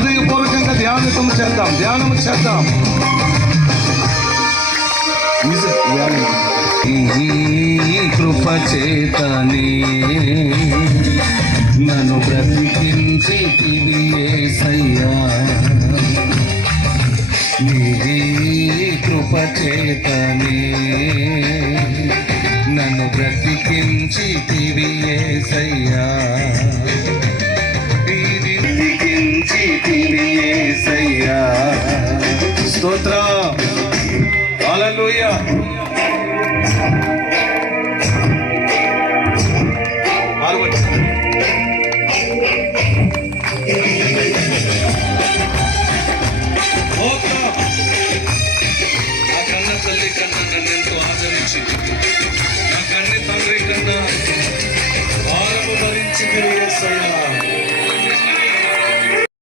హృదయపూర్వకంగా ధ్యానం చేద్దాం. ఈ కృప చేతనే నన్ను బ్రతికించి యేసయ్యా, నీ కృప చేతనే నన్ను బ్రతికించి యేసయ్యా, బ్రతికించి యేసయ్యా. స్తోత్రం, హల్లెలూయా. నా కన్న తల్లి కన్నా నన్నెంతో ఆదరించి, నా కన్న తండ్రి కన్నా భారము భరించి యేసయ్యా.